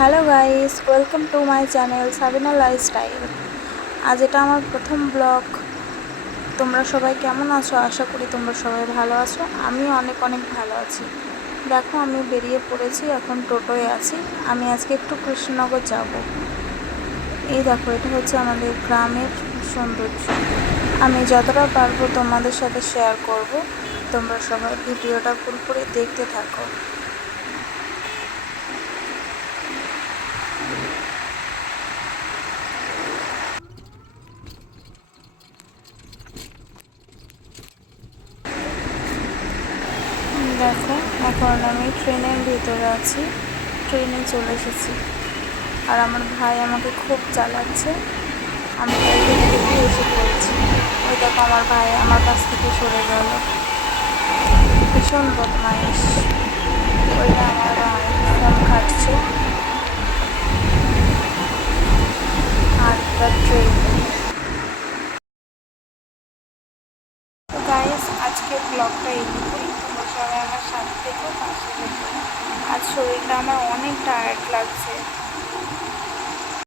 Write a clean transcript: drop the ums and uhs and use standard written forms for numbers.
Hello guys, welcome to my channel Sabina lifestyle. আজ এটা আমার প্রথম ব্লগ। তোমরা সবাই কেমন আছো? আশা করি তোমরা সবাই ভালো আছো। আমি অনেক অনেক ভালো আছি। দেখো, আমি বেরিয়ে পড়েছি, এখন টোটোয় আছি। আমি আজকে একটু কৃষ্ণনগর যাব। এই দেখো, এটা হচ্ছে আমাদের গ্রামের সৌন্দর্য। আমি যতটা পারবো তোমাদের সাথে শেয়ার করব। তোমরা সবাই ভিডিওটা পুরোপুরি দেখতে থাকো। দেখো, এখন আমি ট্রেনের ভিতরে আছি, ট্রেনে চলে এসেছি। আর আমার ভাই আমাকে খুব জ্বালাচ্ছে, আমি তাকে দেখে এসে পড়েছি। ওই দেখো, আমার ভাই আমার কাছ থেকে সরে গেল, ভীষণ বদমাইশ। ওইটা আমার ভাই ফোন ঘাটছে। আর এটা ট্রেন। তো গাইস, আজকের ব্লগটা এইটুকুই। তোমরা সবাই আমার সাথে থেকো, পাশে থেকো। আজ শরীরটা আমার অনেক টায়ার্ড লাগছে।